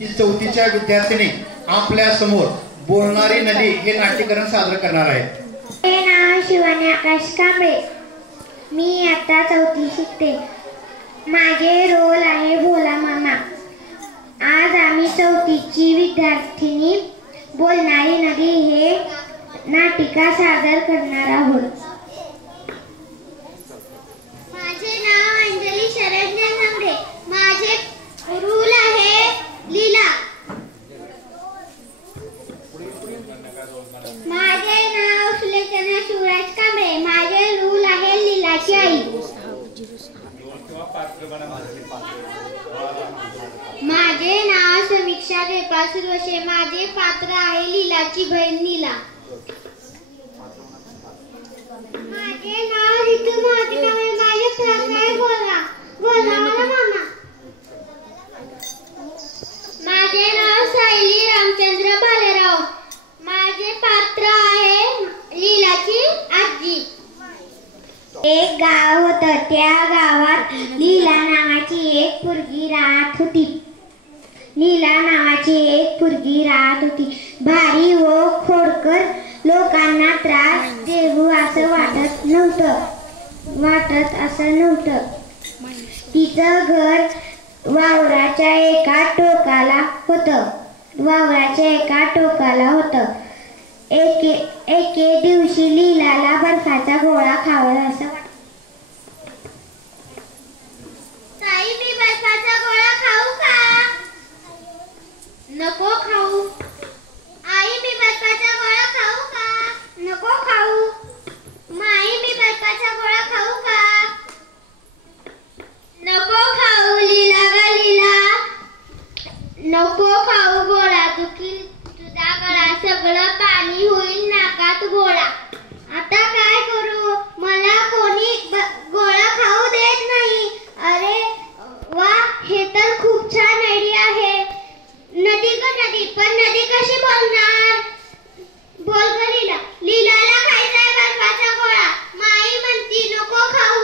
चौथीच्या विद्यार्थिनी आपल्या समोर बोलणारी नदी हे नाट्यकरण सादर करणार आहेत. माझे नाव शिवानी आकाश कांबळे. मी आता चौथी शिकते. माझे रोल आहे भोला मामा. आज आम्ही चौथीची विद्यार्थिनी बोलणारी नदी हे नाटिका सादर करणार आहोत. माझे नाव अंजली शरण्या सांगडे. माझे रोल आहे लीला. माझे नाव सुलेखना शिवराज कांबळे. माझे रोल आहे लीलाची आई. माझे नाव समीक्षा रेपा सुरवशे. माझे पात्र आहे लीलाची बहीण नीला. माझे नाव रितू मोहिते कांबळे. माझे पात्र आहे भोला मामा. माझे नाव सायली रामचंद्र भालेराव. माझे पात्र आहे लीलाची आजी. एक गाव होतं. त्या गावात लीला नावाची एक पोरगी राहत होती. भारी व खोडकर लोकांना त्रास देऊ असं वाटत नव्हतं. तिचं घर वावराच्या एका टोकाला होतं. एके दिवशी लीलाला बर्फाचा गोळा खावा असं वाटलं. ताई, मी बर्फाचा गोळा खाऊ का? नको खाऊ. आई, मी बर्फाचा गोळा खाऊ का? नको खाऊ. माई, मी बर्फाचा गोळा खाऊ का? नको खाऊ. लीला ग लीला, नको खाऊ. गोळा दुखील तुझा गळा. सगळं पाणी होईल नाकात गोळा. आता काय करू? मला कोणी गोळा खाऊ देत नाही. अरे वा, हे तर खूप छान आयडिया आहे. नदी ग नदी, पण नदी कशी बोलणार? बोल ग लीला. लीलाला खायचाय बर्फाचा गोळा. माई म्हणती नको खाऊ.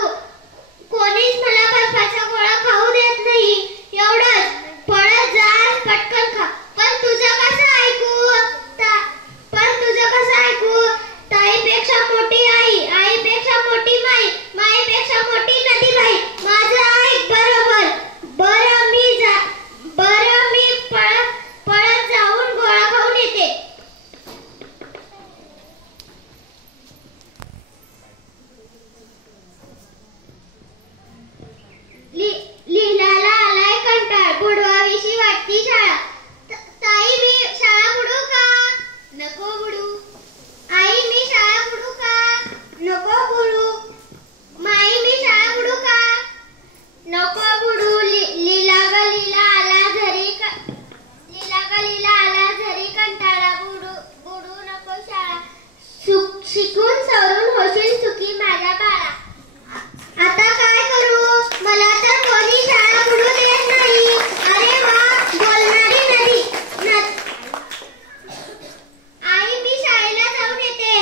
कोणीच मला बर्फाचा गोळा खाऊ देत नाही. एवढंच, पळत जा, पटकन खा. पण तुझं कसं ऐकू? ताईपेक्षा मोठी आई, आईपेक्षा मोठी माई, माईपेक्षा मोठी नदी बाई. माझं ऐक बरोबर. बरं मी पळत जाऊन गोळा खाऊन येते. लीलाला आलाय कंटाळ. बुडवावीशी वाटती शाळा. ताई, मी शाळा बुडू का? नको बुडू. आई, मी शाळा बुडू का? नको बुडू. माई, मी शाळा बुडू का? नको बुडू. लीला ग लीला आला झरी कंटाळा. बुडू नको शाळा. शिकून सवरून होशील सुखी माझ्या बाळा. आता काय करू? मला तर कोणी शाळा बुडू देत नाही. अरे वा, बोलणारी नदी. आई, मी शाळेला जाऊन येते.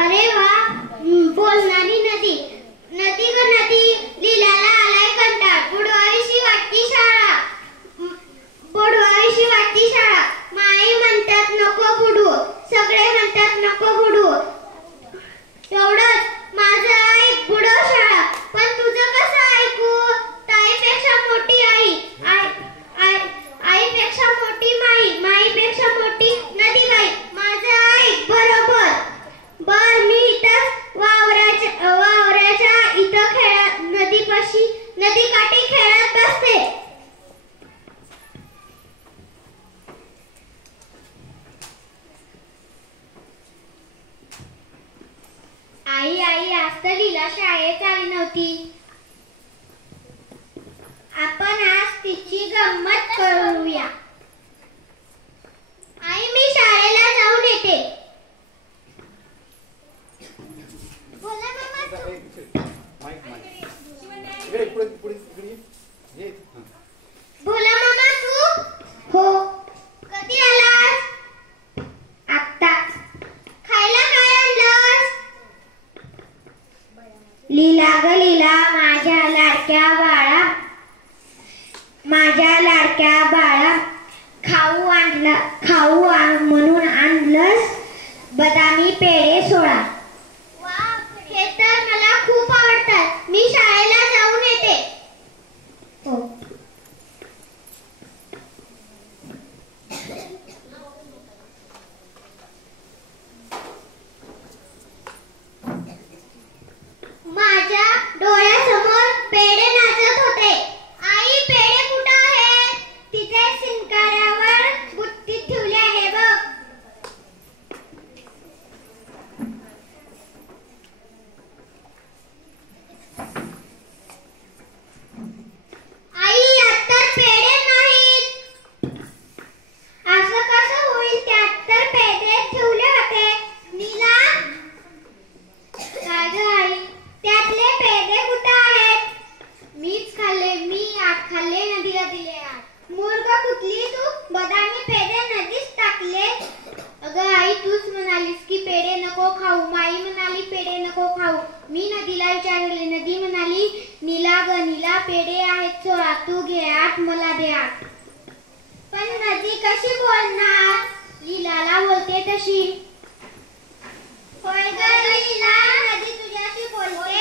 अरे वा, बोलणारी नदी. नदी ग नदी, लीलाला आलाय कंटाळ. बुडवावीशी वाटती शाळा. माई म्हणतात नको बुडू. सगळे म्हणतात नको बुडू. एवढंच, माझं ऐक, बुडव शाळा. पण तुझं कसं ऐकू? ताईपेक्षा मोठी आई, आईपेक्षा मोठी माई, माईपेक्षा मोठी नदी बाई. माझं ऐक बरोबर. बर, मी इथं वावराच्या इथं नदीकाठी खेळत बसते. आई, आज तर लीला शाळेत आली नव्हती. आपण आज तिची गंमत करूया. आई, मी शाळेला जाऊन येते. बोला मामा. भोला मामा, तू? हो. लाडक्या बाळा, माझ्या लाडक्या बाळा, म्हणून आणलंस बदामी पेढे 16. वा, हे तर मला खूप आवडतात. मी शाळेला जाऊन येते. हो. माझ्या डोळ्यासमोर पेढे नाचत होते. आई, पेढे कुठं आहे? तिथे शिंकाऱ्यावर बुट्टीत ठेवले आहे बघ. आई, यात तर पेढे नाहीत. असं कसं होईल? त्यात तर पेढे ठेवले होते. नीला, काय ग आई, त्यातले पेढे कुठे आहेत? मीच खाल्ले. मी आत खाल्ले, नदीला दिले. आत मूर्ख कुठली तू? बदामी पेढे नदीत टाकले. अगं आई, तूच म्हणालीस की पेढे नको खाऊ. माई म्हणाली पेढे नको खाऊ. मी नदीला विचारले. नदी म्हणाली, नीला ग नीला, पेढे आहेत 16. तू घे 8, मला दे 8. पण नदी कशी बोलणार? लीलाला बोलते तशी. होय ग लीला, नदी तुझ्याशी बोलते.